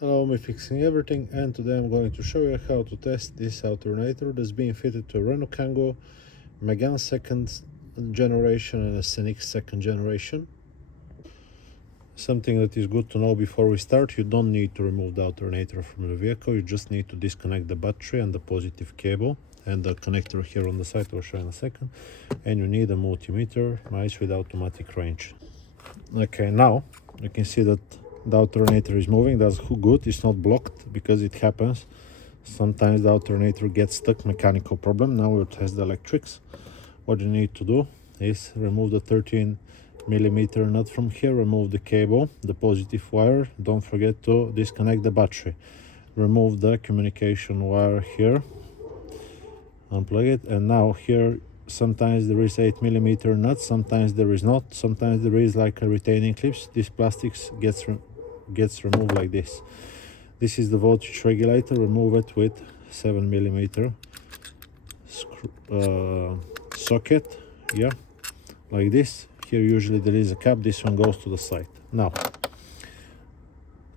Hello, me fixing everything, and today I'm going to show you how to test this alternator that's being fitted to a Renault Kango, Megane second generation and a Scenic second generation. Something that is good to know before we start: you don't need to remove the alternator from the vehicle, you just need to disconnect the battery and the positive cable and the connector here on the side I'll show in a second, and you need a multimeter, mice with automatic range. Okay, now you can see that the alternator is moving. That's good, it's not blocked, because it happens sometimes the alternator gets stuck, mechanical problem. Now we'll test the electrics. What you need to do is remove the 13mm nut from here, remove the cable, the positive wire, don't forget to disconnect the battery, remove the communication wire here, unplug it, and now here sometimes there is 8mm nut, sometimes there is not, sometimes there is like a retaining clips. This plastics gets removed like this. This is the voltage regulator, remove it with 7mm socket, yeah, like this. Here usually there is a cap, this one goes to the side. Now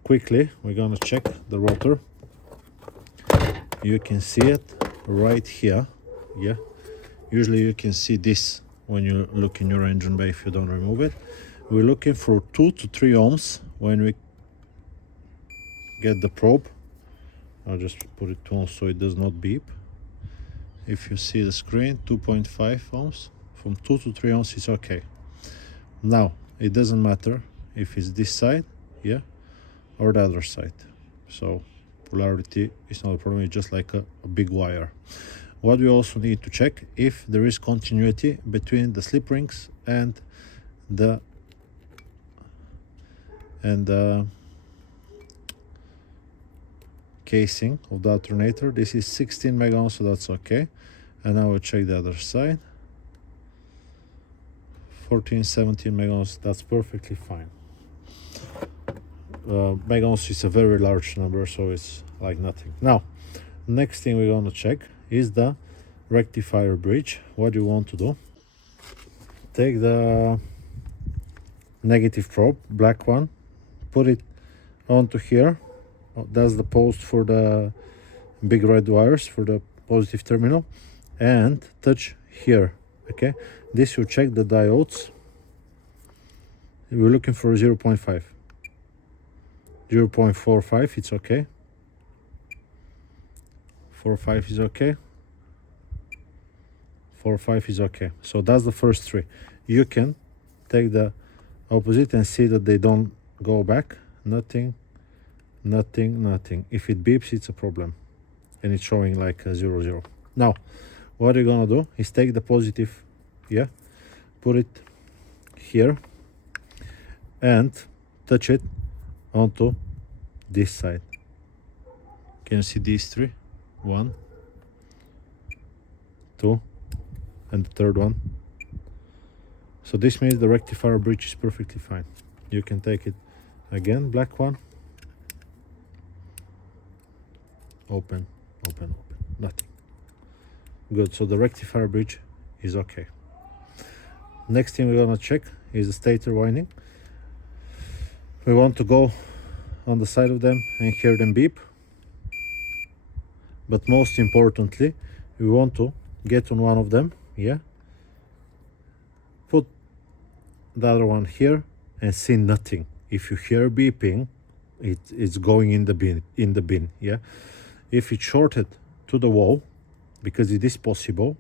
quickly we're gonna check the rotor. You can see it right here, yeah. Usually you can see this when you look in your engine bay if you don't remove it. We're looking for 2 to 3 ohms when we get the probe. I'll just put it 2 ohms so it does not beep. If you see the screen, 2.5 ohms. From 2 to 3 ohms is okay. Now it doesn't matter if it's this side, yeah, or the other side. So polarity is not a problem, it's just like a big wire. What we also need to check if there is continuity between the slip rings and the casing of the alternator. This is 16 mega ohms, so that's okay. And now we'll check the other side. 14, 17 mega ohms, that's perfectly fine. Mega ohms is a very large number, so it's like nothing. Now, next thing we're gonna check is the rectifier bridge. What you want to do: take the negative probe, black one, put it onto here. That's the post for the big red wires for the positive terminal, and touch here. Okay, this will check the diodes. We're looking for 0.5, 0.45, it's okay. 4.5 is okay. 4.5 is okay. So that's the first three. You can take the opposite and see that they don't go back. Nothing, nothing, nothing. If it beeps, it's a problem, and it's showing like a 0, 0. Now what you're gonna do is take the positive, yeah, put it here and touch it onto this side. Can you see these three? 1, 2, and the third one. So this means the rectifier bridge is perfectly fine. You can take it again, black one, open, open, open, nothing. Good, so the rectifier bridge is okay. Next thing we're gonna check is the stator winding. We want to go on the side of them and hear them beep. But most importantly, we want to get on one of them, yeah, put the other one here and see nothing. If you hear beeping, it's going in the bin, yeah. If it's shorted to the wall, because it is possible,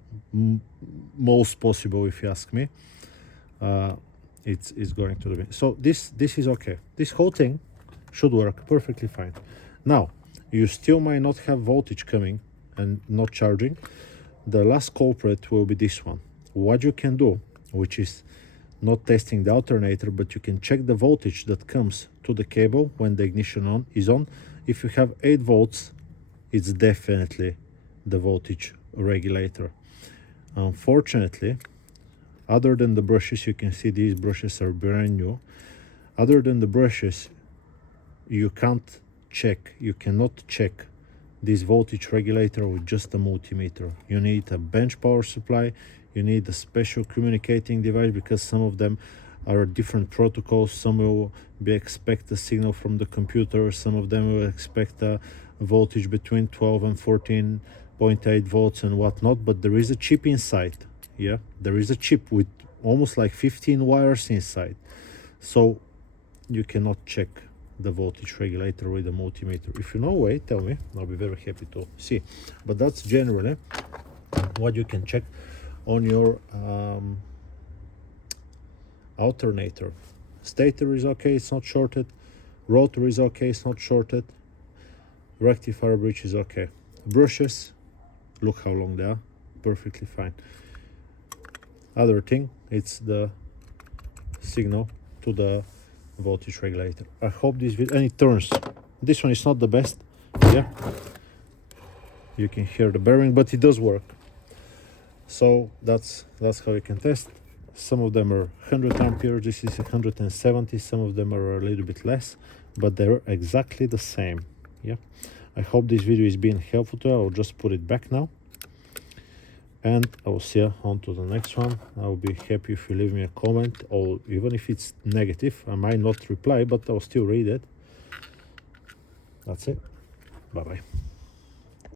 most possible if you ask me, it's going to the bin. So this is okay. This whole thing should work perfectly fine. Now you still might not have voltage coming and not charging. The last culprit will be this one. What you can do, which is not testing the alternator, but you can check the voltage that comes to the cable when the ignition is on. If you have 8 volts, it's definitely the voltage regulator. Unfortunately, other than the brushes, you can see these brushes are brand new. Other than the brushes, you can't check, you cannot check this voltage regulator with just a multimeter. You need a bench power supply, you need a special communicating device, because some of them are different protocols. Some will be expect a signal from the computer, some of them will expect a voltage between 12 and 14.8 volts and whatnot, but there is a chip inside. Yeah, there is a chip with almost like 15 wires inside, so you cannot check the voltage regulator with a multimeter. If you know a way, tell me, I'll be very happy to see. But that's generally what you can check on your alternator. Stator is okay, it's not shorted. Rotor is okay, it's not shorted. Rectifier bridge is okay. Brushes, look how long they are, perfectly fine. Other thing, it's the signal to the voltage regulator. I hope this video, and it turns. This one is not the best. Yeah, you can hear the bearing, but it does work. So that's how you can test. Some of them are 100 amperes, this is 170, some of them are a little bit less, but they're exactly the same. Yeah, I hope this video is being helpful to you. I'll just put it back now, and I will see you on to the next one. I'll be happy if you leave me a comment, or even if it's negative, I might not reply, but I'll still read it. That's it. Bye bye.